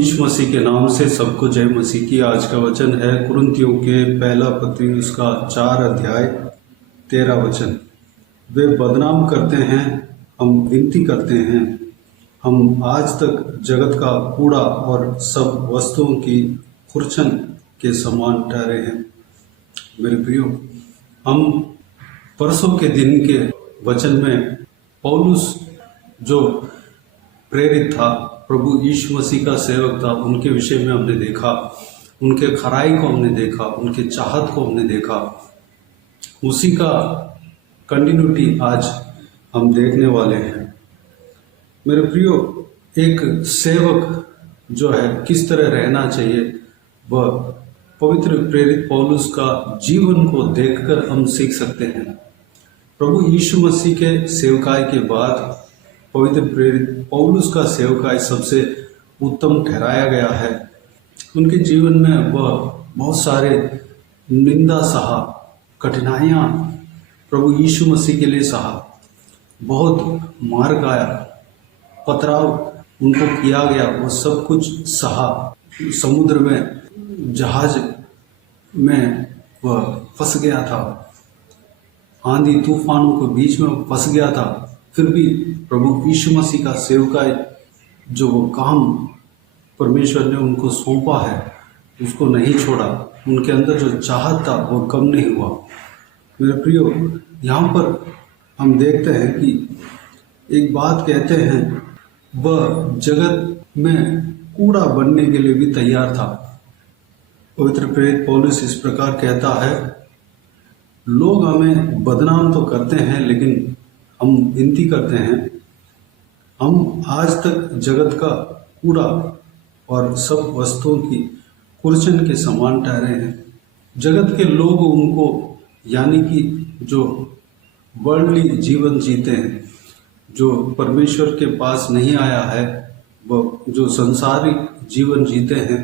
यीशु मसीह के नाम से सबको जय मसीह की। आज का वचन है कुरिन्थियों के पहला पत्री उसका 4 अध्याय 13 वचन। वे बदनाम करते हैं, हम विनती करते हैं, हम आज तक जगत का कूड़ा और सब वस्तुओं की खुरचन के समान ठहरे हैं। मेरे प्रियो, हम परसों के दिन के वचन में पौलुस जो प्रेरित था, प्रभु यीशु मसीह का सेवक था, उनके विषय में हमने देखा, उनके खराई को हमने देखा, उनके चाहत को हमने देखा। उसी का कंटिन्यूटी आज हम देखने वाले हैं। मेरे प्रियो, एक सेवक जो है किस तरह रहना चाहिए, वह पवित्र प्रेरित पौलुस का जीवन को देखकर हम सीख सकते हैं। प्रभु यीशु मसीह के सेवकाई के बाद पवित्र प्रेरित पौलुस का सेवकाई सबसे उत्तम ठहराया गया है। उनके जीवन में वह बहुत सारे निंदा सहा, कठिनाइयाँ प्रभु यीशु मसीह के लिए सहा, बहुत मार खाया, पथराव उनको किया गया, वो सब कुछ सहा। समुद्र में, जहाज में वह फंस गया था, आंधी तूफानों के बीच में फंस गया था, फिर भी प्रभु यीशु मसीह का सेवकाई जो वो काम परमेश्वर ने उनको सौंपा है उसको नहीं छोड़ा। उनके अंदर जो चाहत था वो कम नहीं हुआ। मेरे प्रियो, यहाँ पर हम देखते हैं कि एक बात कहते हैं, वह जगत में कूड़ा बनने के लिए भी तैयार था। पवित्र प्रेरित पौलुस इस प्रकार कहता है, लोग हमें बदनाम तो करते हैं, लेकिन हम विनती करते हैं, हम आज तक जगत का कूड़ा और सब वस्तुओं की कुर्चन के समान ठहरे हैं। जगत के लोग उनको, यानी कि जो वर्ल्डली जीवन जीते हैं, जो परमेश्वर के पास नहीं आया है, वह जो संसारिक जीवन जीते हैं,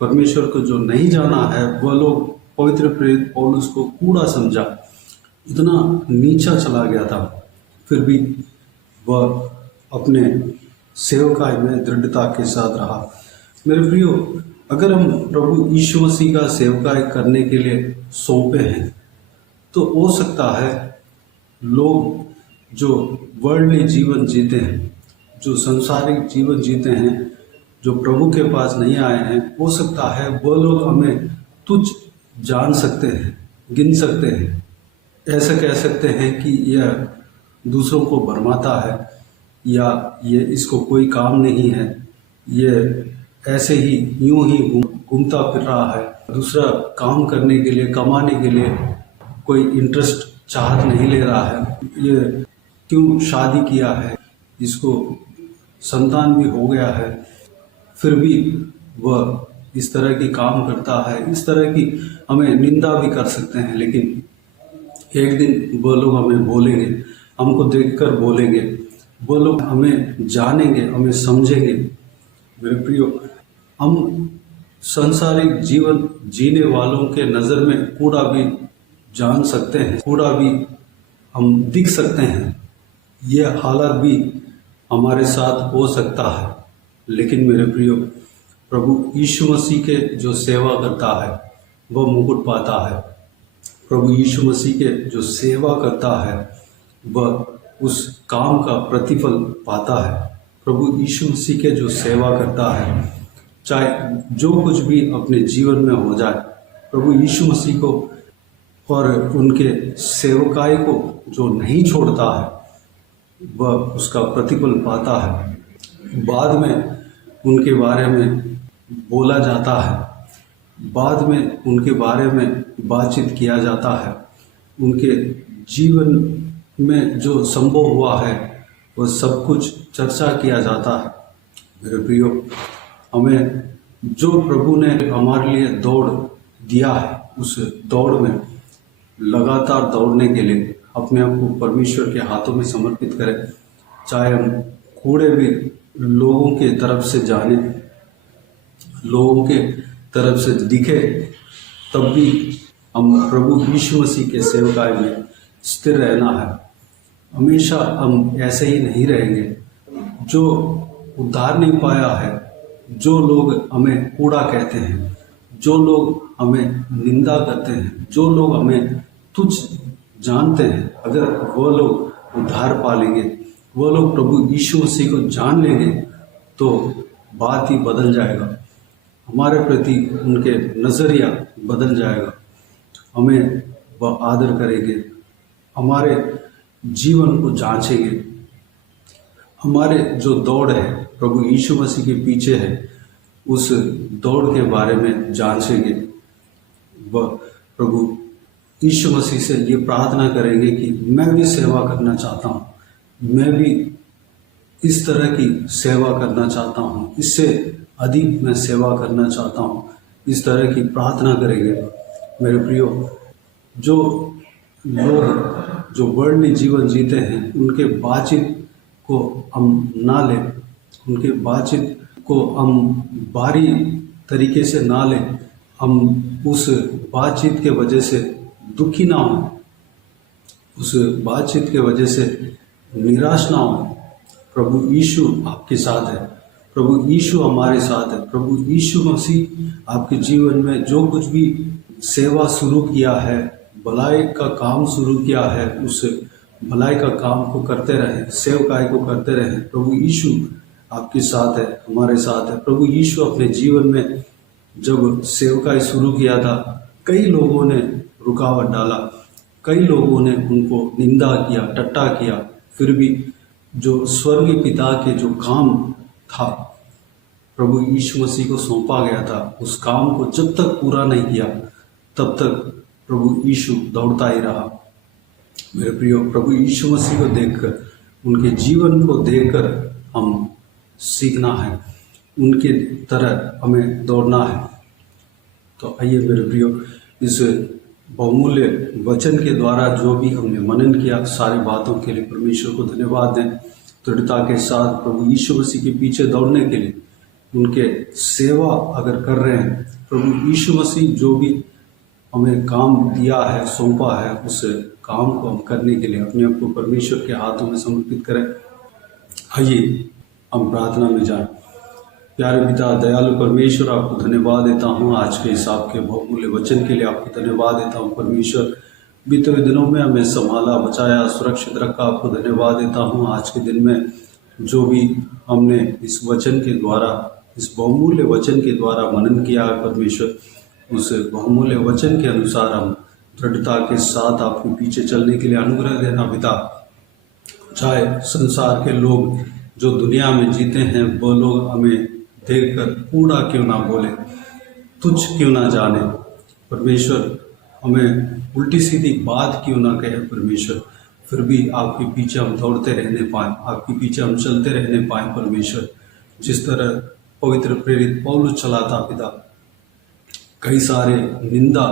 परमेश्वर को जो नहीं जाना है, वह लोग पवित्र प्रेरित पौलुस को कूड़ा समझा, इतना नीचा चला गया था। फिर भी वह अपने सेवकाई में दृढ़ता के साथ रहा। मेरे प्रियो, अगर हम प्रभु यीशु मसीह का सेवकाई करने के लिए सौंपे हैं, तो हो सकता है लोग जो वर्ल्डली जीवन जीते हैं, जो संसारिक जीवन जीते हैं, जो प्रभु के पास नहीं आए हैं, हो सकता है वो लोग हमें तुच्छ जान सकते हैं, गिन सकते हैं, ऐसा कह सकते हैं कि यह दूसरों को भरमाता है, या ये इसको कोई काम नहीं है, ये ऐसे ही यूं ही घूमता फिर रहा है, दूसरा काम करने के लिए, कमाने के लिए कोई इंटरेस्ट, चाहत नहीं ले रहा है, ये क्यों शादी किया है, इसको संतान भी हो गया है, फिर भी वह इस तरह की काम करता है, इस तरह की हमें निंदा भी कर सकते हैं। लेकिन एक दिन वो लोग हमें बोलेंगे, हमको देखकर बोलेंगे, वो लोग हमें जानेंगे, हमें समझेंगे। मेरे प्रियो, हम सांसारिक जीवन जीने वालों के नज़र में कूड़ा भी जान सकते हैं, कूड़ा भी हम दिख सकते हैं, यह हालत भी हमारे साथ हो सकता है। लेकिन मेरे प्रियो, प्रभु यीशु मसीह के जो सेवा करता है वह मुकुट पाता है। प्रभु यीशु मसीह के जो सेवा करता है वह उस काम का प्रतिफल पाता है। प्रभु यीशु मसीह के जो सेवा करता है, चाहे जो कुछ भी अपने जीवन में हो जाए, प्रभु यीशु मसीह को और उनके सेवकाई को जो नहीं छोड़ता है, वह उसका प्रतिफल पाता है। बाद में उनके बारे में बोला जाता है, बाद में उनके बारे में बातचीत किया जाता है, उनके जीवन में जो संभव हुआ है वह सब कुछ चर्चा किया जाता है। मेरे प्रियो, हमें जो प्रभु ने हमारे लिए दौड़ दिया है, उस दौड़ में लगातार दौड़ने के लिए अपने आप को परमेश्वर के हाथों में समर्पित करें। चाहे हम कूड़े भी लोगों के तरफ से जाने, लोगों के तरफ से दिखे, तब भी हम प्रभु यीशु मसीह के सेवकाई में स्थिर रहना है। हमेशा हम ऐसे ही नहीं रहेंगे। जो उद्धार नहीं पाया है जो लोग हमें कूड़ा कहते हैं, जो लोग हमें निंदा करते हैं, जो लोग हमें तुच्छ जानते हैं, अगर वो लोग उद्धार पा लेंगे, वो लोग प्रभु यीशु मसीह को जान लेंगे, तो बात ही बदल जाएगा। हमारे प्रति उनके नज़रिया बदल जाएगा। हमें वह आदर करेंगे, हमारे जीवन को जांचेंगे। हमारे जो दौड़ है प्रभु यीशु मसीह के पीछे है, उस दौड़ के बारे में जांचेंगे। वह प्रभु यीशु मसीह से ये प्रार्थना करेंगे कि मैं भी सेवा करना चाहता हूँ, मैं भी इस तरह की सेवा करना चाहता हूँ, इससे अधिक मैं सेवा करना चाहता हूँ। इस तरह की प्रार्थना करेंगे। मेरे प्रियो, जो लोग जो वर्णनीय जीवन जीते हैं, उनके बातचीत को हम ना लें, उनके बातचीत को हम बारी तरीके से ना लें, हम उस बातचीत के वजह से दुखी ना हों, उस बातचीत के वजह से निराश ना हों। प्रभु यीशु आपके साथ है, प्रभु यीशु हमारे साथ है। प्रभु यीशु मसीह आपके जीवन में जो कुछ भी सेवा शुरू किया है, भलाई का काम शुरू किया है, उस भलाई का काम को करते रहें, सेवकाई को करते रहें। प्रभु यीशु आपके साथ है, हमारे साथ है। प्रभु यीशु अपने जीवन में जब सेवकाई शुरू किया था, कई लोगों ने रुकावट डाला, कई लोगों ने उनको निंदा किया, टट्टा किया, फिर भी जो स्वर्गीय पिता के जो काम था, प्रभु यीशु मसीह को सौंपा गया था, उस काम को जब तक पूरा नहीं किया, तब तक प्रभु यीशु दौड़ता ही रहा। मेरे प्रियो, प्रभु यीशु मसीह को देखकर, उनके जीवन को देखकर हम सीखना है, उनके तरह हमें दौड़ना है। तो आइए मेरे प्रियो, इस बहुमूल्य वचन के द्वारा जो भी हमने मनन किया, सारी बातों के लिए परमेश्वर को धन्यवाद दें। दृढ़ता के साथ प्रभु यीशु मसीह के पीछे दौड़ने के लिए, उनके सेवा अगर कर रहे हैं, प्रभु यीशु मसीह जो भी हमें काम दिया है, सौंपा है, उस काम को हम करने के लिए अपने आप को परमेश्वर के हाथों में समर्पित करें। आइए हम प्रार्थना में जाएं। प्यारे पिता, दयालु परमेश्वर, आपको धन्यवाद देता हूँ आज के इस आपके बहुमूल्य वचन के लिए। आपको धन्यवाद देता हूँ परमेश्वर, बीते हुए दिनों में हमें संभाला, बचाया, सुरक्षित रखा। आपको धन्यवाद देता हूँ आज के दिन में जो भी हमने इस वचन के द्वारा, इस बहुमूल्य वचन के द्वारा मनन किया है परमेश्वर, उस बहुमूल्य वचन के अनुसार हम दृढ़ता के साथ आपके पीछे चलने के लिए अनुग्रह देना पिता। चाहे संसार के लोग जो दुनिया में जीते हैं, वो लोग हमें देखकर कूड़ा क्यों ना बोले, तुच्छ क्यों ना जाने परमेश्वर, हमें उल्टी सीधी बात क्यों ना कहे परमेश्वर, फिर भी आपके पीछे हम दौड़ते रहने पाएँ, आपके पीछे हम चलते रहने पाएँ परमेश्वर। जिस तरह पवित्र प्रेरित पौलुस चला था पिता, कई सारे निंदा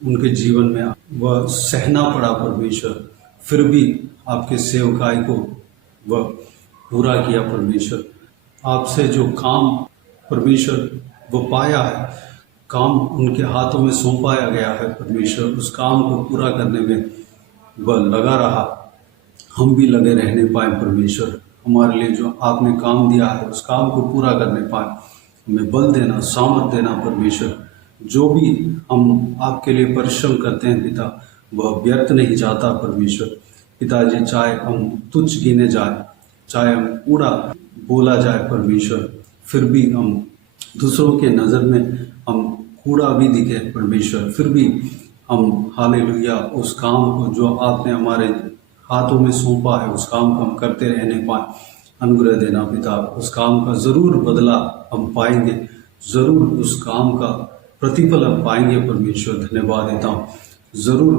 उनके जीवन में वह सहना पड़ा परमेश्वर, फिर भी आपके सेवकाई को वह पूरा किया परमेश्वर। आपसे जो काम परमेश्वर वो पाया है, काम उनके हाथों में सौंपाया गया है परमेश्वर, उस काम को पूरा करने में वह लगा रहा। हम भी लगे रहने पाए परमेश्वर, हमारे लिए जो आपने काम दिया है उस काम को पूरा करने पाए। हमें बल देना, सामर्थ देना परमेश्वर। जो भी हम आपके लिए परिश्रम करते हैं पिता, वह व्यर्थ नहीं जाता परमेश्वर। पिताजी, चाहे हम तुच्छ गिने जाए, चाहे हम कूड़ा बोला जाए परमेश्वर, फिर भी हम दूसरों के नज़र में हम कूड़ा भी दिखे परमेश्वर, फिर भी हम हालेलुया उस काम को जो आपने हमारे हाथों में सौंपा है, उस काम को हम करते रहने पाए। अनुग्रह देना पिता, उस काम का ज़रूर बदला हम पाएंगे, ज़रूर उस काम का प्रतिफल हम पाएंगे परमेश्वर। धन्यवाद देता हूँ। ज़रूर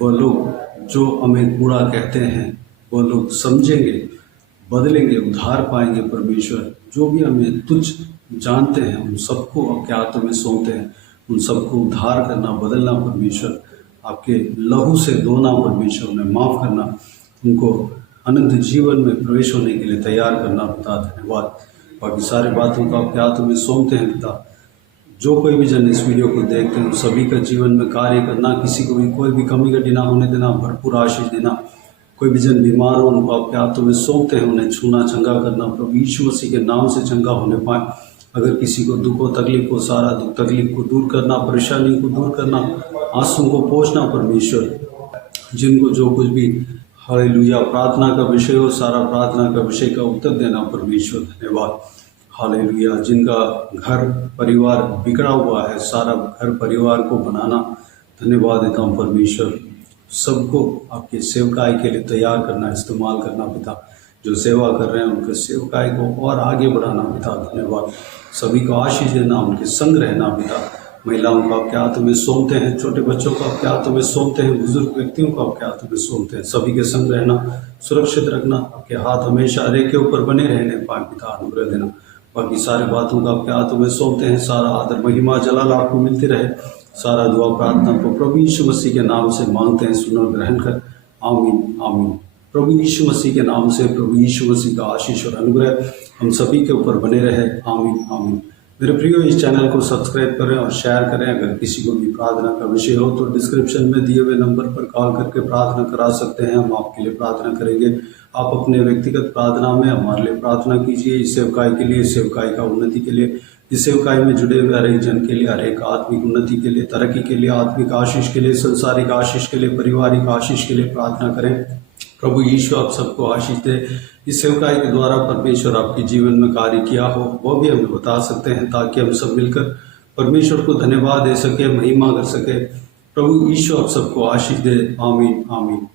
वह लोग जो हमें कूड़ा कहते हैं, वह लोग समझेंगे, बदलेंगे, उद्धार पाएंगे परमेश्वर। जो भी हमें तुच्छ जानते हैं, उन सबको आपके हाथों में सौंपते हैं, उन सबको उद्धार करना, बदलना परमेश्वर, आपके लहू से धोना परमेश्वर, उन्हें माफ़ करना, उनको अनंत जीवन में प्रवेश होने के लिए तैयार करना पिता। धन्यवाद। बाकी सारी बातों को आपके हाथों में सौंपते हैं पिता। जो कोई भी जन इस वीडियो को देखते हैं, सभी का जीवन में कार्य करना, किसी को भी कोई भी कमी घटी ना होने देना, भरपूर आशीष देना। कोई भी जन बीमार हो, उनको आपके हाथों में सौंपते हैं, उन्हें छूना, चंगा करना, प्रभु यीशु मसीह के नाम से चंगा होने पाए। अगर किसी को दुख हो तकलीफ हो, सारा दुख तकलीफ को दूर करना, परेशानी को दूर करना, आंसू को पोंछना परमेश्वर। जिनको जो कुछ भी हालेलुया प्रार्थना का विषय हो, सारा प्रार्थना का विषय का उत्तर देना परमेश्वर। धन्यवाद हालेलुया। जिनका घर परिवार बिगड़ा हुआ है, सारा घर परिवार को बनाना, धन्यवाद देता हूँ परमेश्वर। सबको आपके सेवकाई के लिए तैयार करना, इस्तेमाल करना पिता। जो सेवा कर रहे हैं उनके सेवकाई को और आगे बढ़ाना पिता, धन्यवाद। सभी को आशीष देना, उनके संग रहना पिता। महिलाओं को आपके हाथ में सौंपते हैं, छोटे बच्चों को आपके हाथ में सौंपते हैं, बुजुर्ग व्यक्तियों को आपके हाथ में सौंपते हैं। सभी के संग रहना, सुरक्षित रखना, आपके हाथ हमेशा हर एक के ऊपर बने रहने पाए पिता, अनुग्रह देना। बाकी सारे बातों को आपके हाथों में सौंपते हैं। सारा आदर महिमा जलाल आपको मिलती रहे। सारा दुआ प्रार्थना को प्रभु यीशु मसीह के नाम से मांगते हैं, सुनो ग्रहण कर। आमीन आमीन। प्रभु यीशु मसीह के नाम से प्रभु यीशु मसीह का आशीष और अनुग्रह हम सभी के ऊपर बने रहे। आमीन आमीन। मेरे प्रियो, इस चैनल को सब्सक्राइब करें और शेयर करें। अगर किसी को भी प्रार्थना का विषय हो तो डिस्क्रिप्शन में दिए हुए नंबर पर कॉल करके प्रार्थना करा सकते हैं। हम आपके लिए प्रार्थना करेंगे। आप अपने व्यक्तिगत प्रार्थना में हमारे लिए प्रार्थना कीजिए, इस सेवकाई के लिए, इस सेवकाई का उन्नति के लिए, इस सेवकाई में जुड़े हुए हर एक जन के लिए, हर एक आत्मिक उन्नति के लिए, तरक्की के लिए, आत्मिक आशीष के लिए, संसारिक आशीष के लिए, पारिवारिक आशीष के लिए प्रार्थना करें। प्रभु यीशु आप सबको आशीष दे। इस सेवकाई के द्वारा परमेश्वर आपके जीवन में कार्य किया हो वो भी हमें बता सकते हैं, ताकि हम सब मिलकर परमेश्वर को धन्यवाद दे सके, महिमा कर सके। प्रभु यीशु आप सबको आशीष दे। आमीन आमीन।